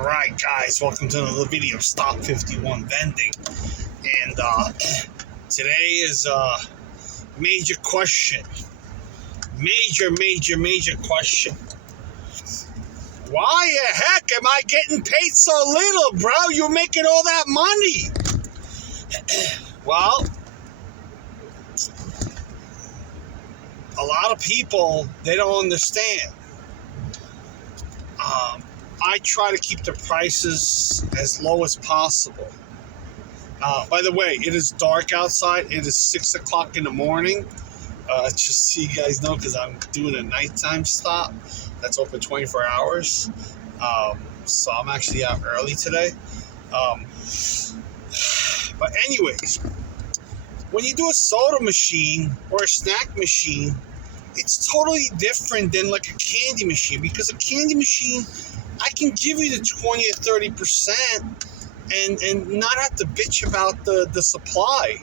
Alright guys, welcome to another video of Stock 51 Vending. And today is a major question. Major question. Why the heck am I getting paid so little, bro? You're making all that money. Well, a lot of people, they don't understand. I try to keep the prices as low as possible. By the way, it is dark outside. It is 6 o'clock in the morning. Just so you guys know, because I'm doing a nighttime stop that's open 24 hours. So I'm actually out early today. But anyways, when you do a soda machine or a snack machine, it's totally different than like a candy machine, because a candy machine, I can give you the 20 or 30% and not have to bitch about the supply,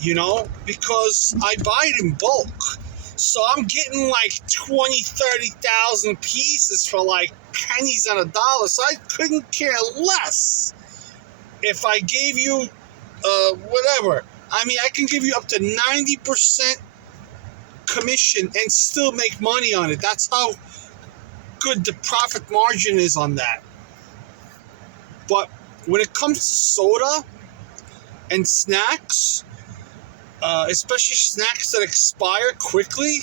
you know, because I buy it in bulk. So I'm getting like 20, 30,000 pieces for like pennies on a dollar. So I couldn't care less if I gave you whatever. I mean, I can give you up to 90% commission and still make money on it. That's how good the profit margin is on that. But when it comes to soda and snacks, especially snacks that expire quickly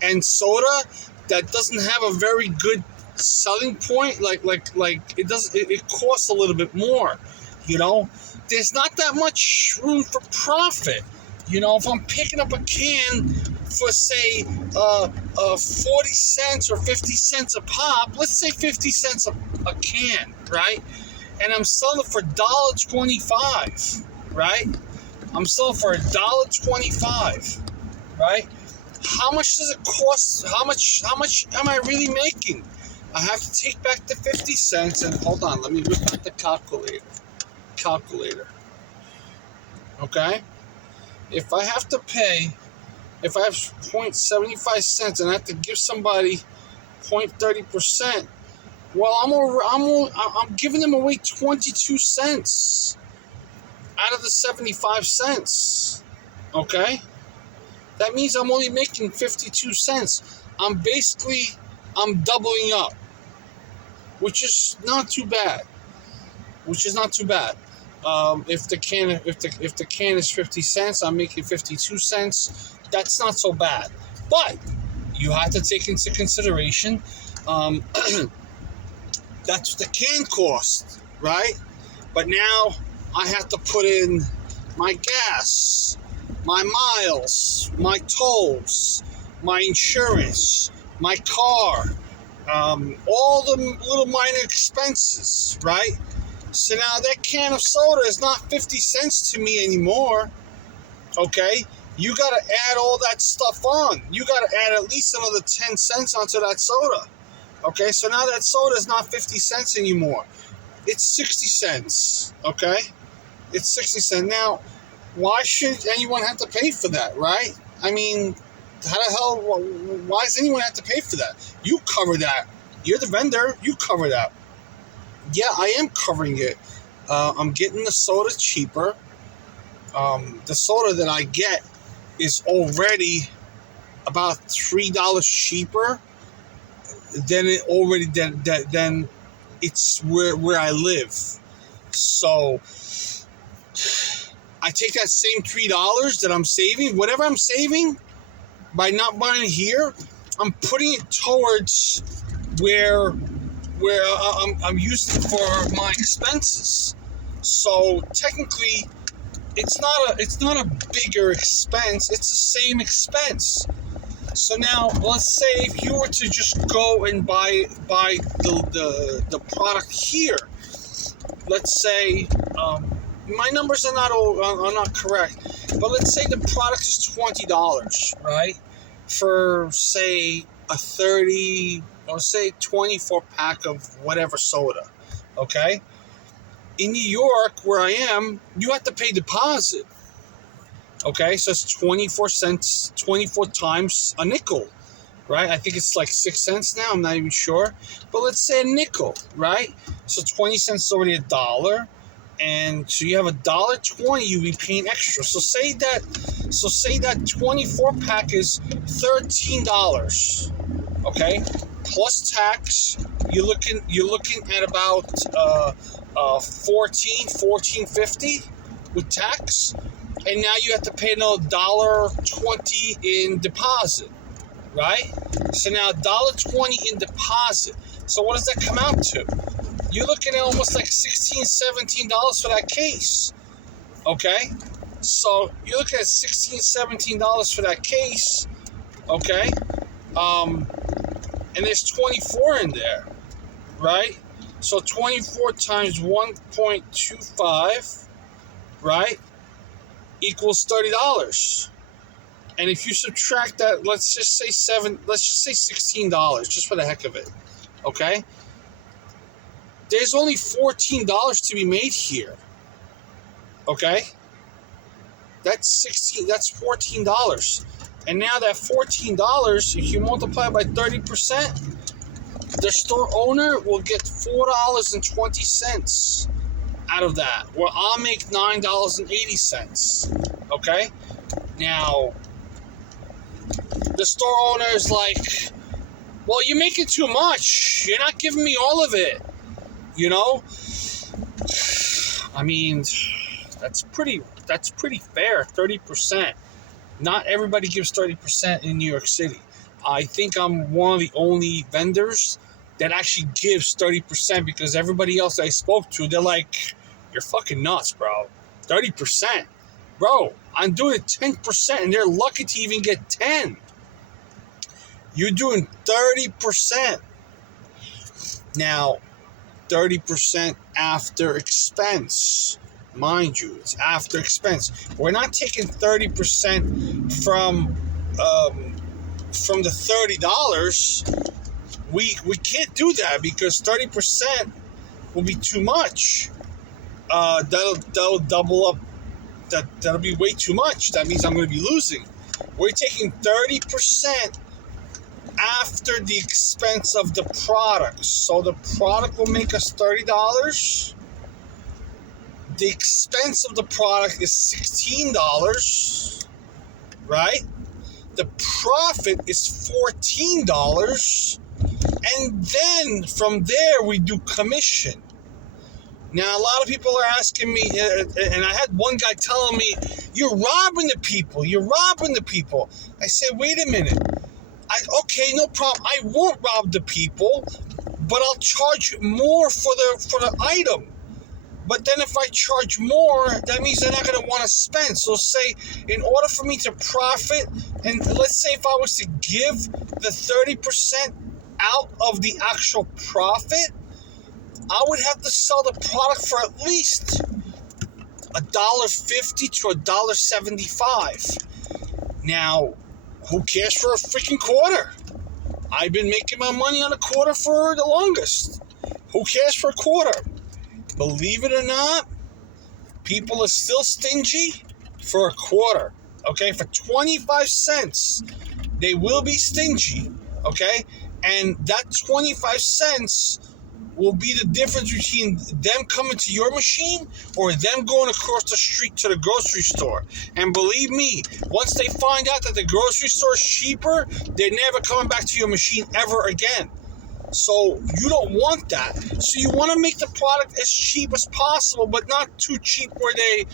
and soda that doesn't have a very good selling point, like it costs a little bit more, you know, there's not that much room for profit. You know, if I'm picking up a can for, say, 40 cents or 50 cents a pop, let's say 50 cents a can, right? And I'm selling it for $1.25, right? I'm selling for $1.25, right? How much does it cost? How much am I really making? I have to take back the 50 cents and hold on, let me whip out the calculator. Okay? If I have 0.75 cents and I have to give somebody 0.30%, well, I'm giving them away 22 cents out of the 75 cents. Okay? That means I'm only making 52 cents. I'm doubling up, which is not too bad. If the can is 50 cents, I'm making 52 cents. That's not so bad. But you have to take into consideration that's the can cost, right? But now I have to put in my gas, my miles, my tolls, my insurance, my car, all the little minor expenses, right? So now that can of soda is not 50 cents to me anymore, okay? You got to add all that stuff on. You got to add at least another 10 cents onto that soda, okay? So now that soda is not 50 cents anymore. It's 60 cents, okay? It's 60 cents. Now, why should anyone have to pay for that, right? I mean, how the hell, why does anyone have to pay for that? You cover that. You're the vendor. You cover that. Yeah, I am covering it. I'm getting the soda cheaper. The soda that I get is already about $3 cheaper than it's where I live. So I take that same $3 that I'm saving, whatever I'm saving by not buying here, I'm putting it towards where I'm using it for my expenses. So technically, it's not a bigger expense. It's the same expense. So now, let's say if you were to just go and buy the product here, let's say my numbers are not correct, but let's say the product is $20, right? For say a 30 or say 24 pack of whatever soda, okay? In New York, where I am, you have to pay deposit, okay? So it's 24 cents, 24 times a nickel, right? I think it's like 6 cents now. I'm not even sure. But let's say a nickel, right? So 20 cents is already $1. And so you have $1.20 you'll be paying extra. So say that 24 pack is $13. Okay? Plus tax, you're looking at about $14.50 with tax. And now you have to pay another $1.20 in deposit, right? So now $1.20 in deposit. So what does that come out to? You're looking at almost like $16, $17 for that case. Okay? So you're looking at $16, $17 for that case. Okay? And there's 24 in there, right? So 24 times 1.25, right, equals $30. And if you subtract that, let's just say $16, just for the heck of it. Okay? There's only $14 to be made here. Okay? That's $14. And now that $14, if you multiply by 30%, the store owner will get $4.20 out of that, where I'll make $9.80. Okay? Now, the store owner is like, well, you're making too much. You're not giving me all of it. You know? I mean, that's pretty fair, 30%. Not everybody gives 30% in New York City. I think I'm one of the only vendors that actually gives 30%, because everybody else I spoke to, they're like, you're fucking nuts, bro. 30%. Bro, I'm doing 10%, and they're lucky to even get 10. You're doing 30%. Now, 30% after expense. Mind you, it's after expense. We're not taking 30% from the $30. We can't do that, because 30% will be too much. That'll double up. That'll be way too much. That means I'm going to be losing. We're taking 30% after the expense of the product. So the product will make us $30. The expense of the product is $16, right? The profit is $14, and then from there we do commission. Now, a lot of people are asking me, and I had one guy telling me, you're robbing the people. I said, wait a minute. Okay, no problem. I won't rob the people, but I'll charge more for the item. But then if I charge more, that means they're not going to want to spend. So say, in order for me to profit, and let's say if I was to give the 30% out of the actual profit, I would have to sell the product for at least $1.50 to $1.75. Now, who cares for a freaking quarter? I've been making my money on a quarter for the longest. Who cares for a quarter? Believe it or not, people are still stingy for a quarter. Okay, for 25 cents, they will be stingy. Okay, and that 25 cents will be the difference between them coming to your machine or them going across the street to the grocery store. And believe me, once they find out that the grocery store is cheaper, they're never coming back to your machine ever again. So you don't want that. So you want to make the product as cheap as possible, but not too cheap where they're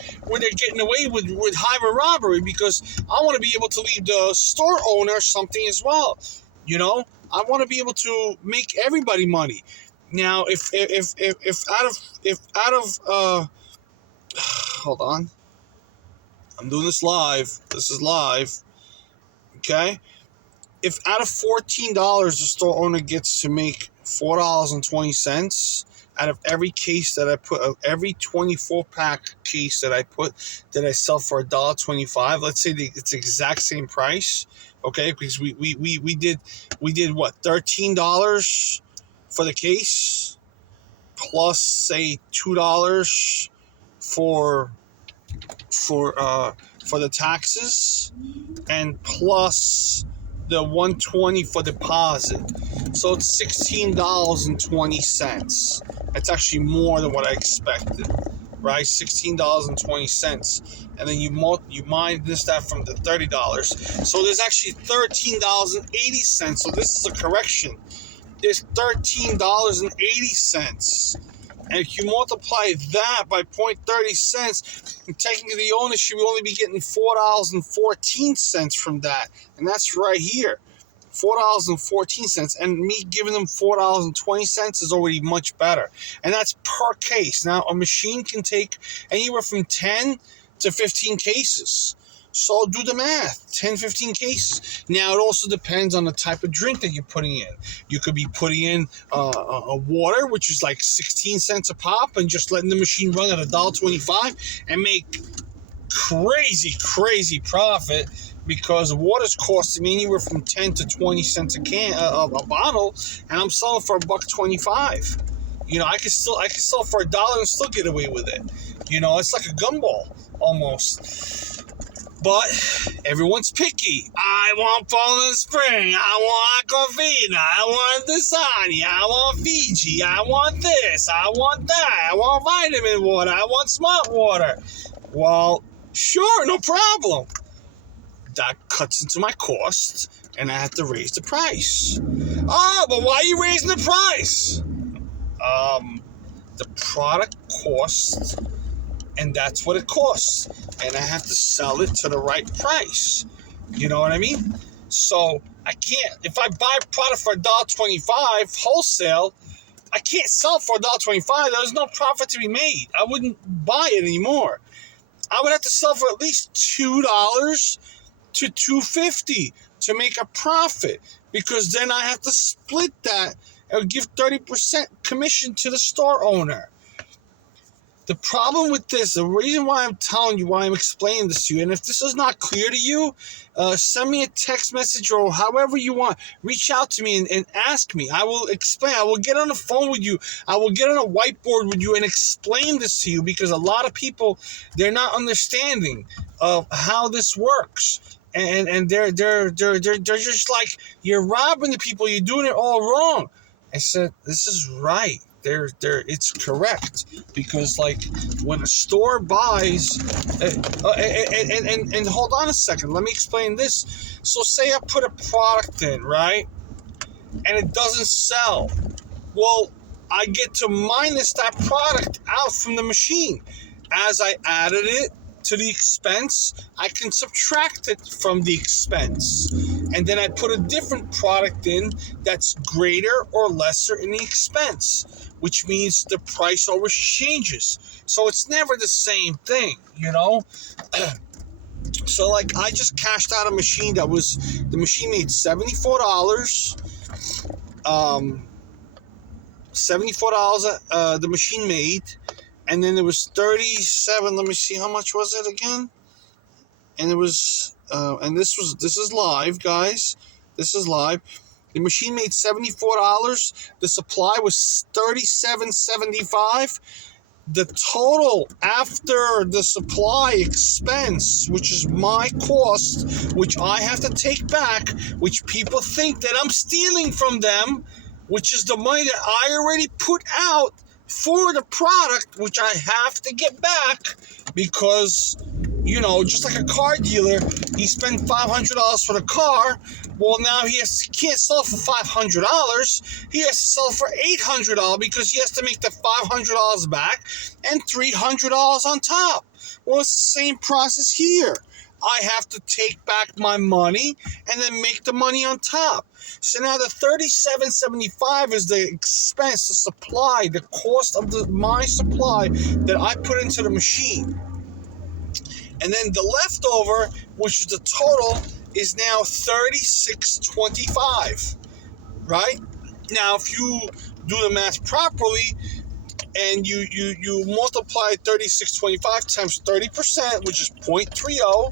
getting away with highway robbery, because I want to be able to leave the store owner something as well. You know, I want to be able to make everybody money. Now, if out of hold on, I'm doing this live. This is live. Okay. If out of $14, the store owner gets to make $4.20 out of every case that I put, every 24-pack case that I sell for $1.25. Let's say it's the exact same price, okay? Because we did what, $13 for the case, plus say $2 for the taxes, and plus the $120 for deposit. So it's $16.20. That's actually more than what I expected, right? $16.20. And then you minus that from the $30. So there's actually $13.80. So this is a correction. There's $13.80. And if you multiply that by 0.30 cents, technically the owner should only be getting $4.14 from that. And that's right here. $4.14. And me giving them $4.20 is already much better. And that's per case. Now, a machine can take anywhere from 10 to 15 cases. So do the math, 10, 15 cases. Now, it also depends on the type of drink that you're putting in. You could be putting in a water, which is like 16 cents a pop, and just letting the machine run at $1.25 and make crazy profit, because water's costing me anywhere from 10 to 20 cents a bottle, and I'm selling for $1.25. You know, I can sell for $1 and still get away with it. You know, it's like a gumball almost. But everyone's picky. I want Poland Spring. I want Aquafina. I want Dasani. I want Fiji. I want this. I want that. I want vitamin water. I want smart water. Well, sure, no problem. That cuts into my cost, and I have to raise the price. Oh, but why are you raising the price? The product costs, and that's what it costs. And I have to sell it to the right price. You know what I mean? So I can't, if I buy a product for $1.25 wholesale, I can't sell for $1.25. There's no profit to be made. I wouldn't buy it anymore. I would have to sell for at least $2 to $2.50 to make a profit, because then I have to split that and give 30% commission to the store owner. The problem with this, the reason why I'm telling you, why I'm explaining this to you, and if this is not clear to you, send me a text message or however you want. Reach out to me and ask me. I will explain. I will get on the phone with you. I will get on a whiteboard with you and explain this to you, because a lot of people, they're not understanding of how this works. And they're just like, you're robbing the people. You're doing it all wrong. I said, this is right. It's correct, because like when a store buys, and hold on a second, let me explain this. So say I put a product in, right, and it doesn't sell. Well, I get to minus that product out from the machine. As I added it to the expense, I can subtract it from the expense. And then I put a different product in that's greater or lesser in the expense, which means the price always changes. So it's never the same thing, you know? So like I just cashed out a machine the machine made $74. $74 the machine made. And then there was 37. Let me see, how much was it again? And it was, and this is live, guys. This is live. The machine made $74. The supply was $37.75. The total after the supply expense, which is my cost, which I have to take back, which people think that I'm stealing from them, which is the money that I already put out for the product, which I have to get back, because, you know, just like a car dealer, he spent $500 for the car. Well, now can't sell for $500. He has to sell for $800 because he has to make the $500 back and $300 on top. Well, it's the same process here. I have to take back my money and then make the money on top. So now the $37.75 is the expense, the supply, the cost of my supply that I put into the machine. And then the leftover, which is the total, is now $36.25, right? Now, if you do the math properly and you multiply $36.25 times 30%, which is 0.30,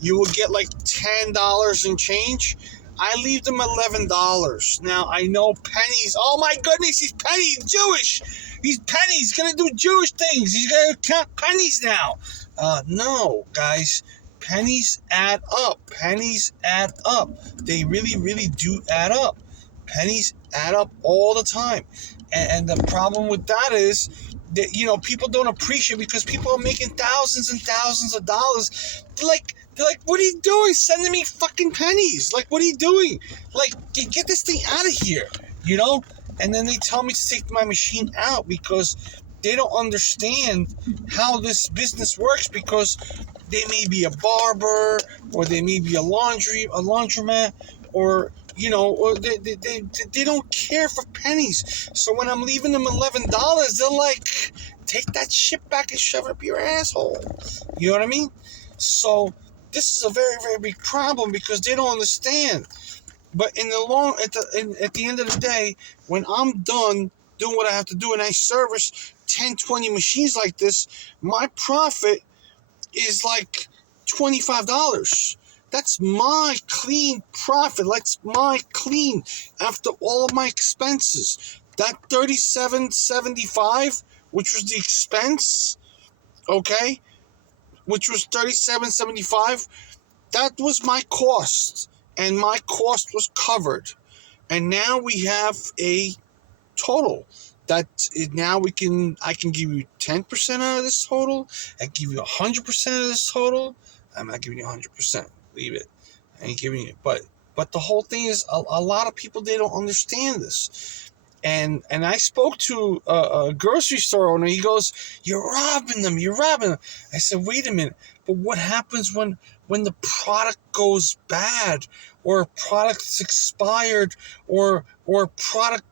you will get like $10 and change. I leave them $11. Now, I know pennies. Oh, my goodness, he's penny Jewish. He's pennies. He's going to do Jewish things. He's going to count pennies now. No, guys. pennies add up. Pennies add up. They really, really do add up. Pennies add up all the time. And the problem with that is that, people don't appreciate, because people are making thousands and thousands of dollars. They're like, what are you doing? Sending me fucking pennies. Like, what are you doing? Like, get this thing out of here, And then they tell me to take my machine out because they don't understand how this business works, because they may be a barber, or they may be a laundromat, or or they don't care for pennies. So when I'm leaving them $11, they're like, take that shit back and shove it up your asshole. You know what I mean? So this is a very, very big problem, because they don't understand. But at the end of the day, when I'm done doing what I have to do and I service 10, 20 machines like this, my profit is like $25. That's my clean profit. That's my clean after all of my expenses. That $37.75, which was the expense, okay, which was $37.75, that was my cost, and my cost was covered. And now we have a total that now I can give you 10% out of this total. I give you 100% of this total. I'm not giving you 100%. Leave it. I ain't giving you. But the whole thing is, a lot of people, they don't understand this. And I spoke to a grocery store owner. He goes, "You're robbing them. You're robbing them." I said, "Wait a minute. But what happens when the product goes bad, or a product's expired, or a product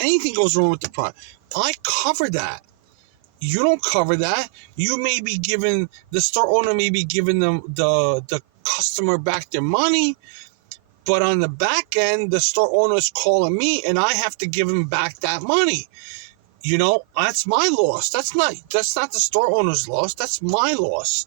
anything goes wrong with the product? I cover that. You don't cover that. You may be giving, the store owner may be giving them the customer back their money, but on the back end, the store owner is calling me, and I have to give him back that money. That's my loss. That's not the store owner's loss. That's my loss.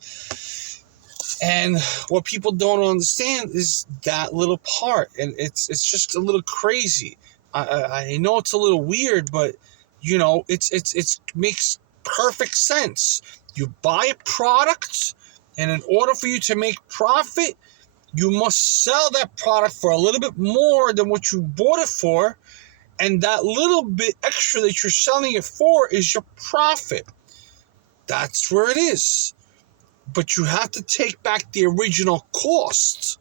And what people don't understand is that little part, and it's just a little crazy. I know it's a little weird, but it makes perfect sense. You buy a product, and in order for you to make profit, you must sell that product for a little bit more than what you bought it for, and that little bit extra that you're selling it for is your profit. That's where it is. But you have to take back the original cost.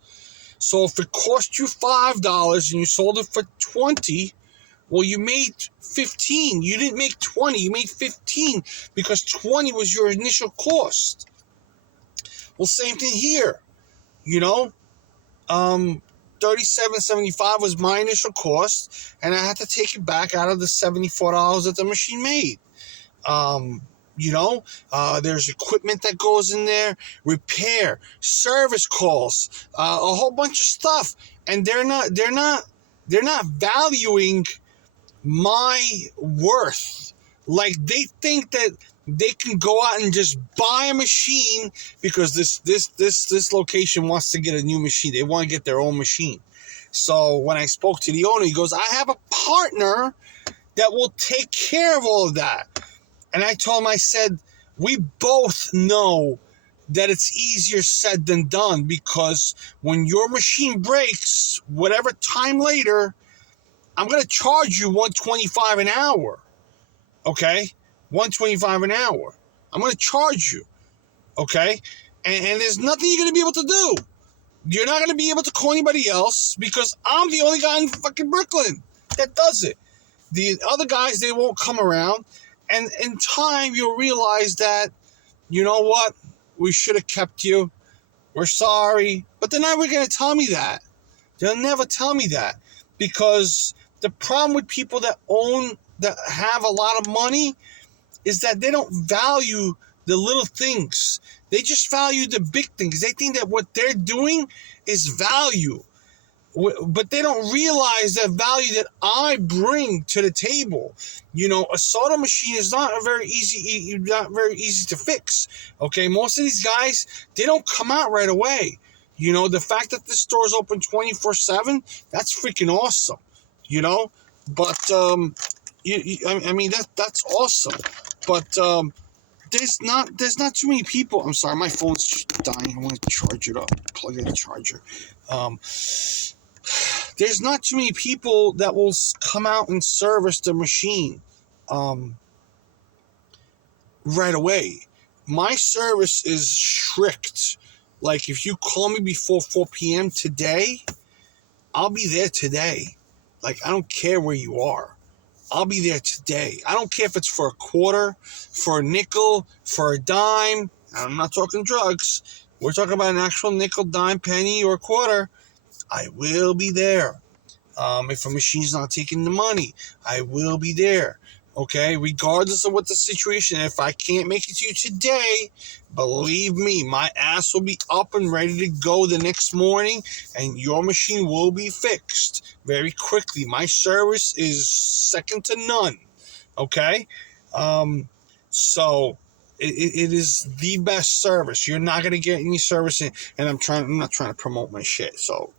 So if it cost you $5 and you sold it for $20, well, you made $15. You didn't make $20. You made $15 because $20 was your initial cost. Well, same thing here. $37.75 was my initial cost, and I had to take it back out of the $74 that the machine made. There's equipment that goes in there, repair, service calls, a whole bunch of stuff, and they're not valuing my worth. Like, they think that they can go out and just buy a machine because this location wants to get a new machine. They want to get their own machine. So when I spoke to the owner, he goes, "I have a partner that will take care of all of that." And I told him, I said, "We both know that it's easier said than done, because when your machine breaks, whatever time later, I'm going to charge you $125 an hour. Okay? $125 an hour. I'm going to charge you. Okay? And there's nothing you're going to be able to do. You're not going to be able to call anybody else, because I'm the only guy in fucking Brooklyn that does it. The other guys, they won't come around. And in time, you'll realize that, you know what? We should have kept you. We're sorry. But they're never going to tell me that. They'll never tell me that. Because the problem with people that have a lot of money is that they don't value the little things. They just value the big things. They think that what they're doing is value. But they don't realize the value that I bring to the table. A soda machine is not very easy to fix. Okay, most of these guys, they don't come out right away. The fact that the store is open 24/7, that's freaking awesome. But I mean that's awesome. But there's not too many people. I'm sorry, my phone's dying. I want to charge it up. Plug in the charger. Um, there's not too many people that will come out and service the machine right away. My service is strict. Like, if you call me before 4 p.m. today, I'll be there today. Like, I don't care where you are. I'll be there today. I don't care if it's for a quarter, for a nickel, for a dime. I'm not talking drugs. We're talking about an actual nickel, dime, penny, or quarter. I will be there. If a machine's not taking the money, I will be there. Okay, regardless of what the situation. If I can't make it to you today, believe me, my ass will be up and ready to go the next morning, and your machine will be fixed very quickly. My service is second to none. Okay, so it is the best service. You're not gonna get any service in, and I'm not trying to promote my shit. So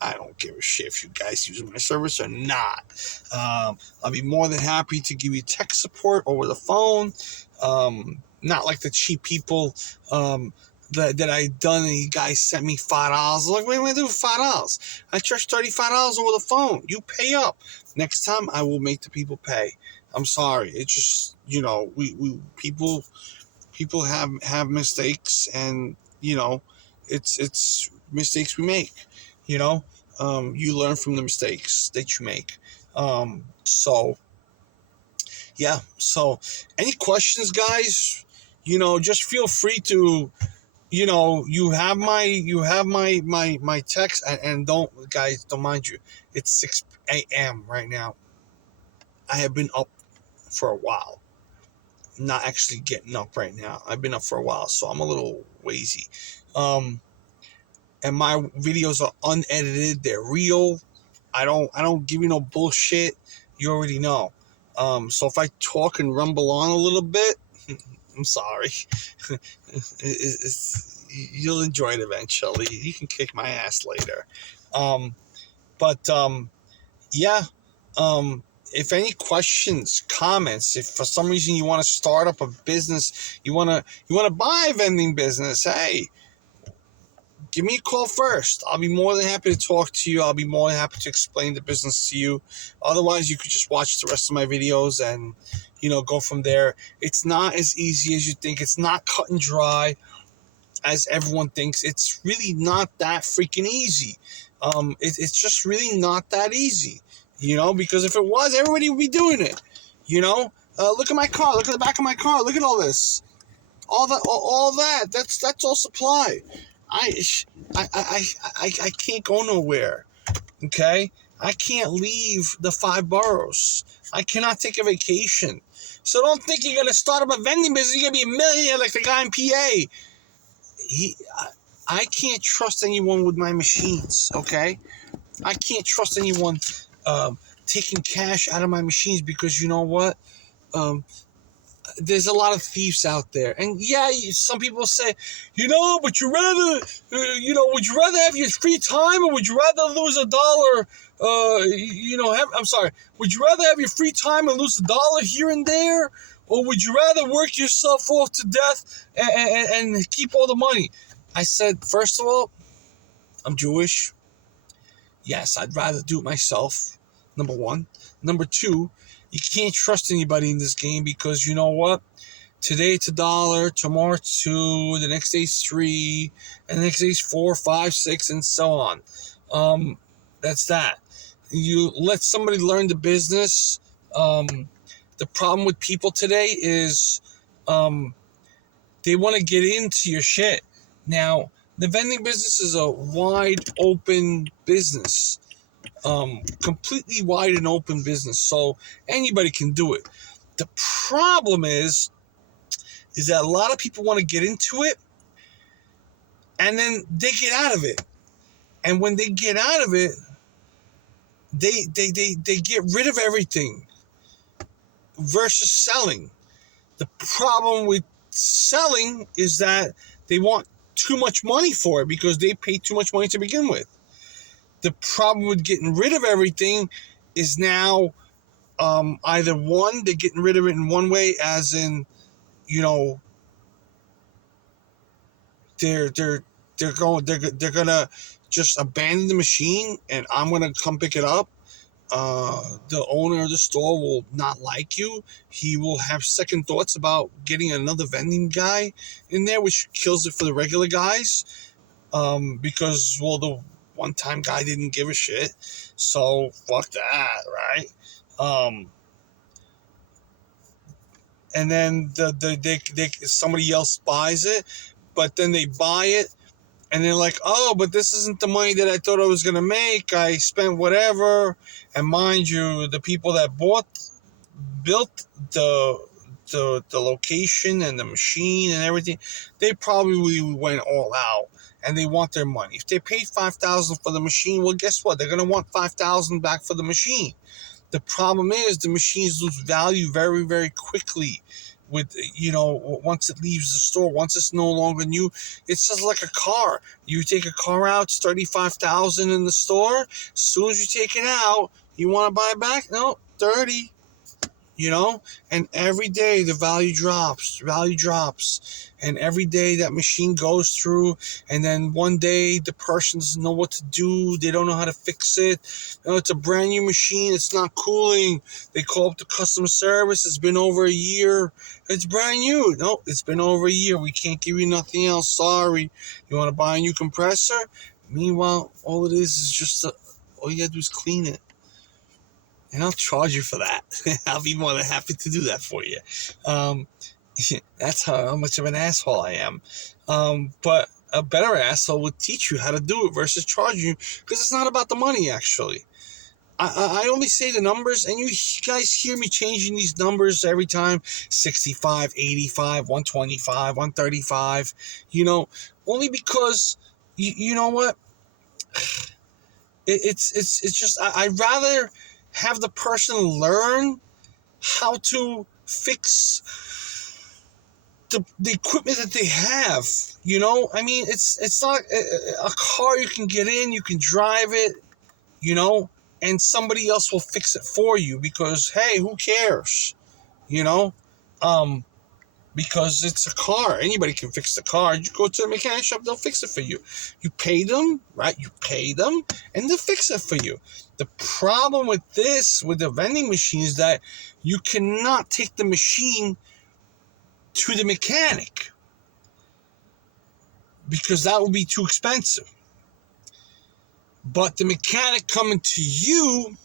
I don't give a shit if you guys use my service or not. I'll be more than happy to give you tech support over the phone. Not like the cheap people that I done, and you guys sent me $5. I was like, wait, do $5? I charge $35 over the phone. You pay up. Next time, I will make the people pay. I'm sorry. It's just, we people have mistakes, and it's mistakes we make. You learn from the mistakes that you make. So any questions, guys? Just feel free to, you have my text, and don't mind you. It's 6 a.m. right now. I have been up for a while. Not actually getting up right now. I've been up for a while, so I'm a little lazy. And my videos are unedited. They're real. I don't give you no bullshit. You already know. So if I talk and rumble on a little bit, I'm sorry. You'll enjoy it eventually. You can kick my ass later. If any questions, comments, if for some reason you want to start up a business, you want to buy a vending business, hey, give me a call first. I'll be more than happy to talk to you. I'll be more than happy to explain the business to you. Otherwise, you could just watch the rest of my videos and, go from there. It's not as easy as you think. It's not cut and dry as everyone thinks. It's really not that freaking easy. It's just really not that easy, because if it was, everybody would be doing it. Look at my car. Look at the back of my car. Look at all this. All that. That's all supply. I can't go nowhere, okay? I can't leave the 5 boroughs. I cannot take a vacation. So don't think you're going to start up a vending business. You're going to be a millionaire like the guy in PA. I can't trust anyone with my machines, okay? I can't trust anyone taking cash out of my machines, because you know what? There's a lot of thieves out there. And yeah, some people say, but would you rather have your free time, or would you rather lose $1? Would you rather have your free time and lose $1 here and there? Or would you rather work yourself off to death and keep all the money? I said, first of all, I'm Jewish. Yes, I'd rather do it myself, number one. Number two, you can't trust anybody in this game, because you know what? Today it's $1, tomorrow it's $2, the next day it's $3, and the next day it's $4, $5, $6, and so on. That's that. You let somebody learn the business. The problem with people today is they want to get into your shit. Now, the vending business is a wide open business. Completely wide and open business, so anybody can do it. The problem is that a lot of people want to get into it, and then they get out of it. And when they get out of it, they get rid of everything versus selling. The problem with selling is that they want too much money for it, because they pay too much money to begin with. The problem with getting rid of everything is now either one, they're getting rid of it in one way, as in, you know, they're they're they're gonna just abandon the machine, and I'm gonna come pick it up. The owner of the store will not like you. He will have second thoughts about getting another vending guy in there, which kills it for the regular guys. Because, well, the one-time guy didn't give a shit, so fuck that, right? And then somebody else buys it, but then they buy it, and they're like, oh, but this isn't the money that I thought I was gonna make. I spent whatever, and mind you, the people that built the location and the machine and everything, they probably went all out, and they want their money. If they paid $5,000 for the machine, well, guess what? They're gonna want $5,000 back for the machine. The problem is the machines lose value very, very quickly. With, once it leaves the store, once it's no longer new, it's just like a car. You take a car out, it's $35,000 in the store. As soon as you take it out, you want to buy it back? No, 30. And every day the value drops, and every day that machine goes through, and then one day the person doesn't know what to do, they don't know how to fix it. It's a brand new machine, it's not cooling. They call up the customer service, it's been over a year, it's brand new. No, it's been over a year, we can't give you nothing else, sorry. You want to buy a new compressor? Meanwhile, all it is just all you gotta do is clean it. And I'll charge you for that. I'll be more than happy to do that for you. That's how much of an asshole I am. But a better asshole would teach you how to do it versus charge you, because it's not about the money, actually. I only say the numbers, and you guys hear me changing these numbers every time. 65, 85, 125, 135. Only because, you know what? It's just, I'd rather have the person learn how to fix the equipment that they have. I mean, it's not a car you can get in, you can drive it, and somebody else will fix it for you, because, hey, who cares? Because it's a car. Anybody can fix the car. You go to the mechanic shop, they'll fix it for you. You pay them, right? You pay them, and they'll fix it for you. The problem with the vending machine, is that you cannot take the machine to the mechanic, because that would be too expensive. But the mechanic coming to you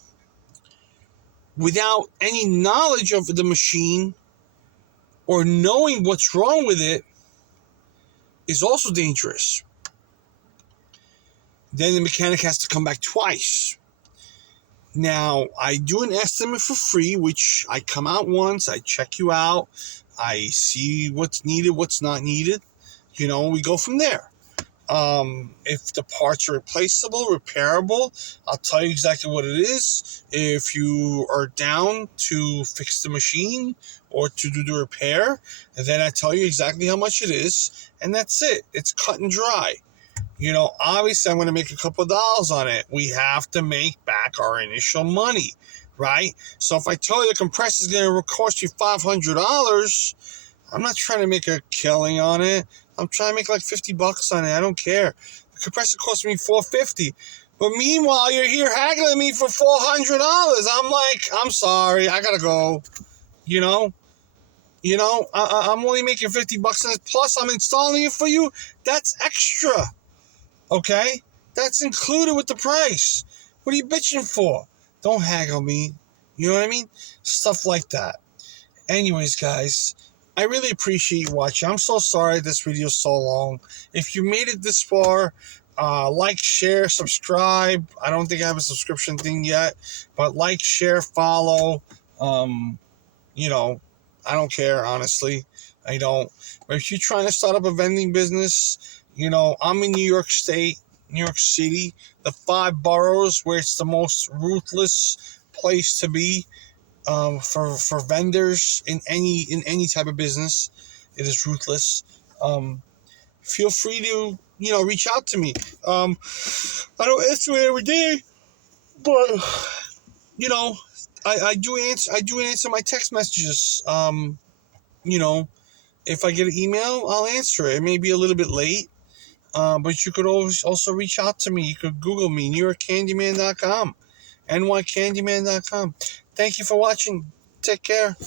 without any knowledge of the machine or knowing what's wrong with it is also dangerous. Then the mechanic has to come back twice. Now, I do an estimate for free, which I come out once, I check you out, I see what's needed, what's not needed. We go from there. If the parts are replaceable, repairable, I'll tell you exactly what it is. If you are down to fix the machine or to do the repair, and then I tell you exactly how much it is, and that's it. It's cut and dry. Obviously I'm going to make a couple of dollars on it. We have to make back our initial money, right? So if I tell you the compressor is going to cost you $500, I'm not trying to make a killing on it. I'm trying to make like $50 on it. I don't care. The compressor cost me $450. But meanwhile, you're here haggling me for $400. I'm like, I'm sorry, I gotta go. I'm only making $50 on it. Plus, I'm installing it for you. That's extra. Okay? That's included with the price. What are you bitching for? Don't haggle me. You know what I mean? Stuff like that. Anyways, guys, I really appreciate you watching. I'm so sorry this video is so long. If you made it this far, like, share, subscribe. I don't think I have a subscription thing yet, but like, share, follow. I don't care, honestly. I don't. But if you're trying to start up a vending business, I'm in New York State, New York City, the 5 boroughs, where it's the most ruthless place to be. For vendors in any type of business, it is ruthless. Feel free to reach out to me. I don't answer it every day, but I do answer my text messages. If I get an email, I'll answer it. It may be a little bit late, but you could always also reach out to me. You could Google me, NewYorkCandyman.com, NYCandyman.com. Thank you for watching. Take care.